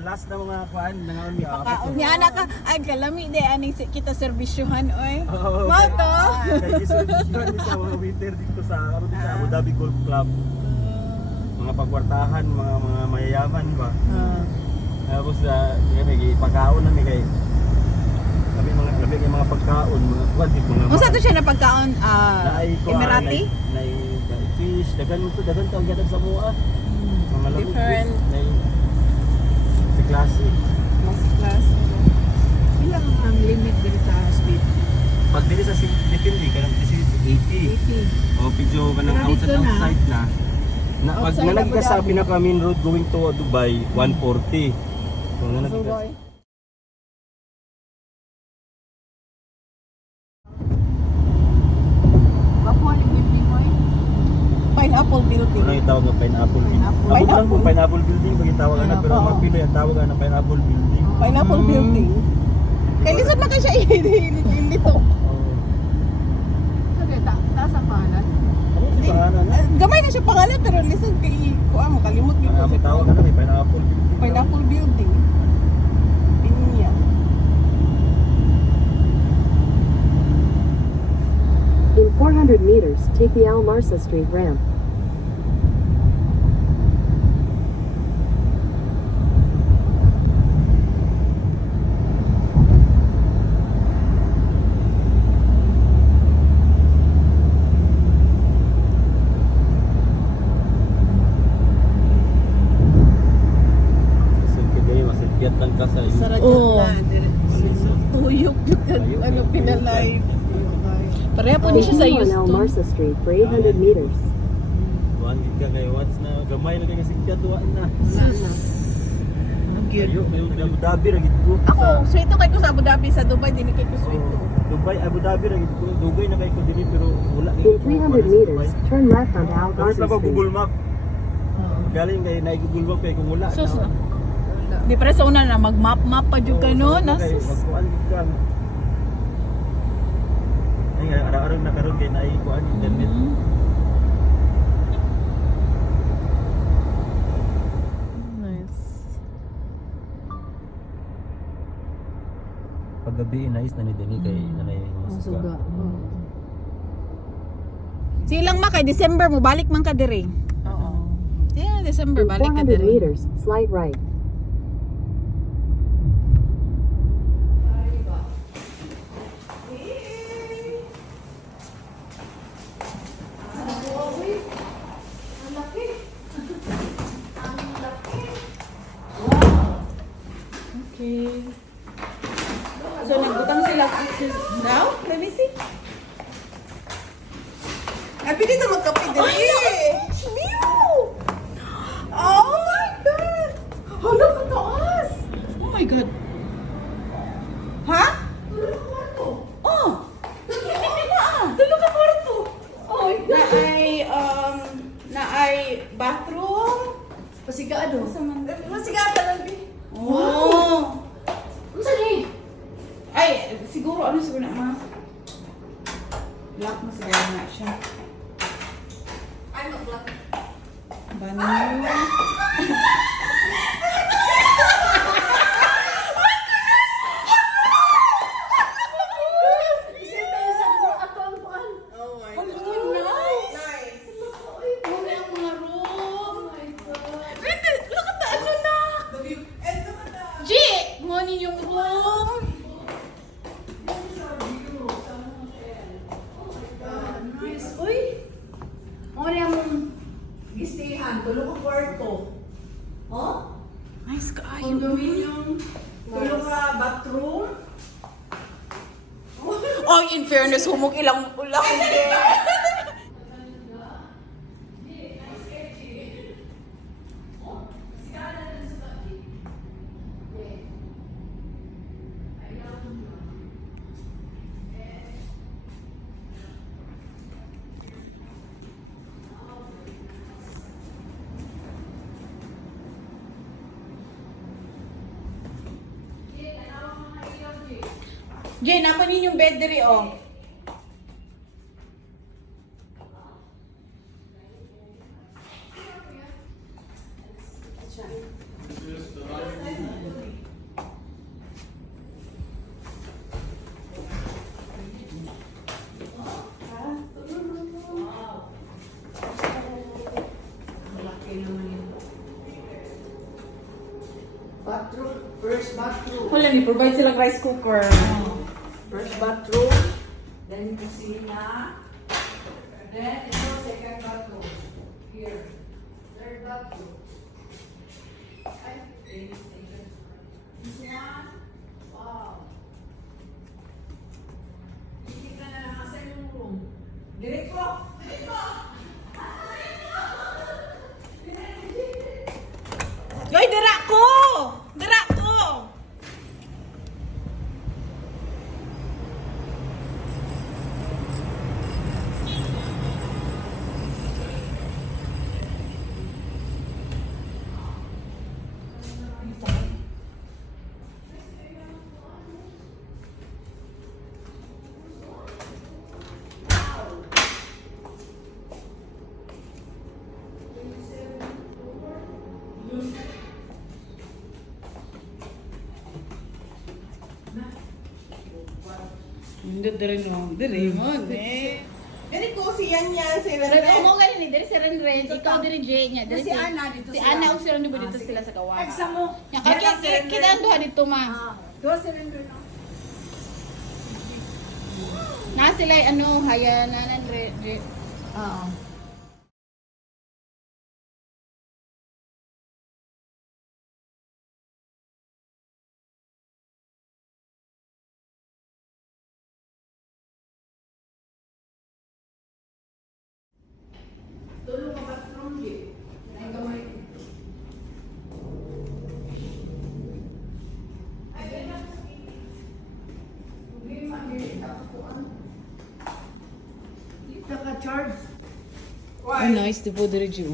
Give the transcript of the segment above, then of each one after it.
last na mga kuan nangaon niya. Ni anak ka, ay kalami de aning kita serbisyuhan oy. Oo. Mo to. Kaya giservisyohan ni sa mga waiter dito sa Abu Dhabi Golf Club. Mga pagwartahan, mga mayayaman ba. Tapos ipagkaon na ni kay labi mga pagkaon, mga kuan dito mga. Unsa to siya na pagkaon Emirati? Na fish, dagan taong gatag sa mua. Mga labog Different. Sa klase. Mas class. Ilang ang limit diri sa speed? Pag dili sa depende ka ng 80. O video ka ng outside na. Pag nanagi ka sa pinaka main road going to Dubai, 140. So nanagi ka. Pineapple building. Ano yung tawag ng pineapple building? Ako lang kung pineapple building, pag tawag na, pero magpili ang tawag na pineapple building. Pineapple building. Kaya lisod na ka siya dito. Sabi, taas ang pangalan? Ano yung pangalan na? Gamay na siya pangalan, pero lisod kay makalimot dito. Ang tawag na may pineapple building. Pineapple building. Pinya. In 400 meters, take the Al Marsa Street ramp. Masagyan lang ka sa Oo. Tuyok ano pinalay. Pareha po niya siya sa Continue on Al Houston. Marsa Street for 800 meters. Tuwan ka kay what's na gamay lang kay kasigyan tuwan na. Cute. Ayo, may Abu Dhabi ra gid ko. Ako, sweeto kay ko sa Abu Dhabi, sa Dubai din kay ko sweeto. Dubai, Abu Dhabi ra gid ko. Dugay na kay ko dili pero wala kay In 300 meters, turn left on Al Tapos Marsa na ko Street. Google Map. Galing kay na Google Map kay kung wala. Sus. Di pre sa una na mag-map pa jud ka no. Magkuan ka. Ay araw-araw na karon kay naay kuan internet. Nice. Paggabi nice na ni Dani kay nanay Suga. Silang ma kay December mo balik man ka diri. Oo. Yeah, December In balik ka 400 diri. meters, slight right. Okay. So nagbutang sila now? Let me see. Abi dito magkape diri. Mew! Oh my god! Hala ka taas! Oh my god. Ha? Oh! Tulo ka kwarto. Oh my god. Na ay bathroom. Pasigado. Masigada lang bi. Oh. Unsa ni? Ay, siguro na ma. Black masigada na siya. Ay, mag-block. Banyo. Isip tayo sa mga atong kuan. Oh my God. Nice. Muna ang mga room. Oh my God. Look at the ano na. G! Mo yung room. Nice. Uy! Muna yung gistihan. Tulo ka kwarto. Oh? Nice kaayo. Condominium. Tulo ka bathroom. Oh, in fairness, humog ilang ulang. Jane, apa niyo yung bed diri oh? Bathroom, first bathroom. Wala ni provide silang rice cooker. First bathroom. Then kusina. Then ito, second bathroom. Here. Third bathroom. Ay, baby station. This one. Wow. Hindi ka na lang sa yung room. Direko! Direko! Yoy, dira ko! Dira ko! Hindi, dire no. Dire mo, eh. Dili ko si Yan si Pero Ren. mo galing ni dire si Ren, ikaw dire Jay niya. Dire Si Ana dito Si sila. Ana ug si Ren dito sila sa kawan. Exam mo. Ya kita ang duha dito ma. Doon surrender na. Na sila ano haya na Ren. Oo. Tulong ka bathroom di. Ay gamay. Ay gana. Hindi magiging kakuan. Dito ka charge. Oh, nice di po dire Jay.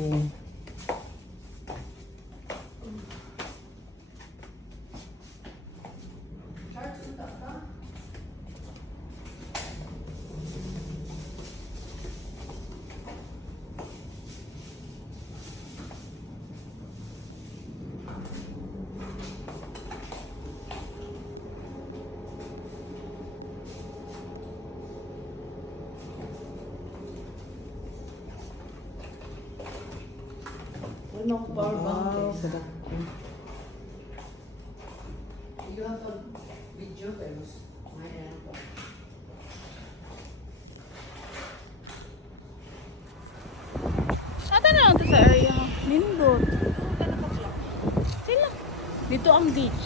Charge uta ka. Ano ko power bank? You have a video pero may ano pa. Ata na lang to sa area. Nindot. Sila. Dito ang beach.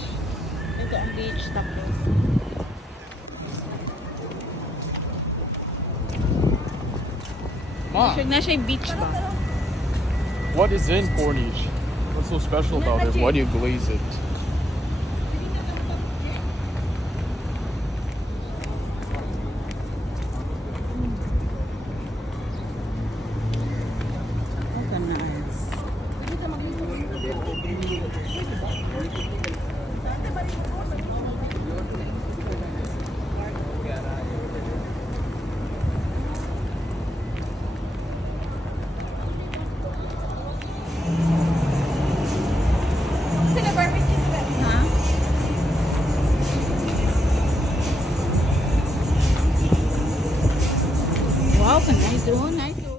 Dito ang beach tapos. Ma, Na siya yung beach ba? what is in Corniche? What's so special about it? Why do you glaze it? Okay, nice. Ha? Wow, kan nice oh, nice oh.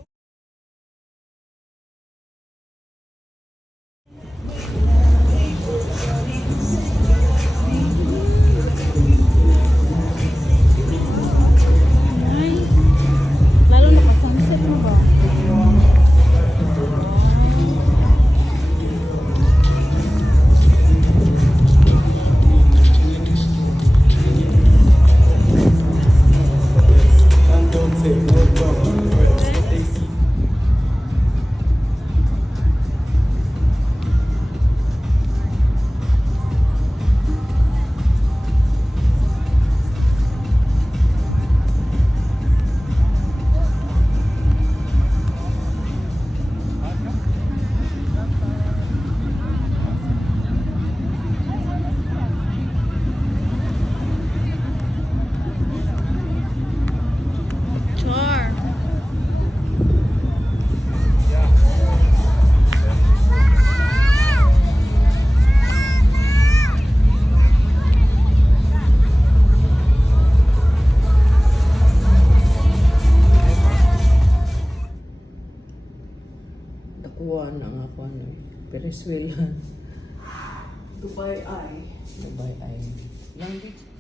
Nice. Lalo naka-sunset mo ba? Char. Nakuha na nga ako ano. Venezuela. Dubai Eye. Dubai ay. Long Beach.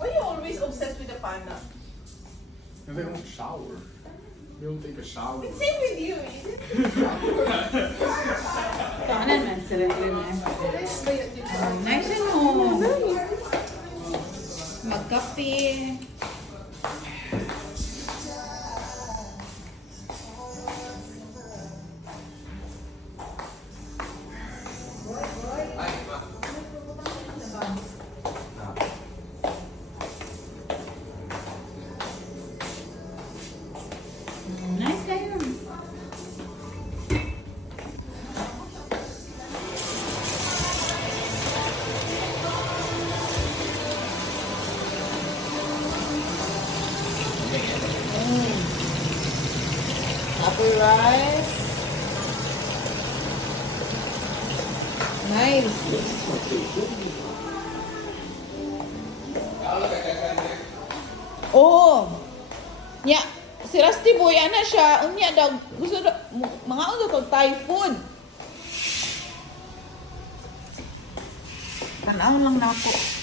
Why are you always obsessed with the panda? And they don't shower. They don't take a shower. Same with you. Kanan man, sarili na. Nice ano. Magkape. Nice kayo. Apple rice. Nice. Oh. Nya, si Rusty Boy ana siya, unya daw gusto daw mga ulo to Thai food. Tanaw lang na ako.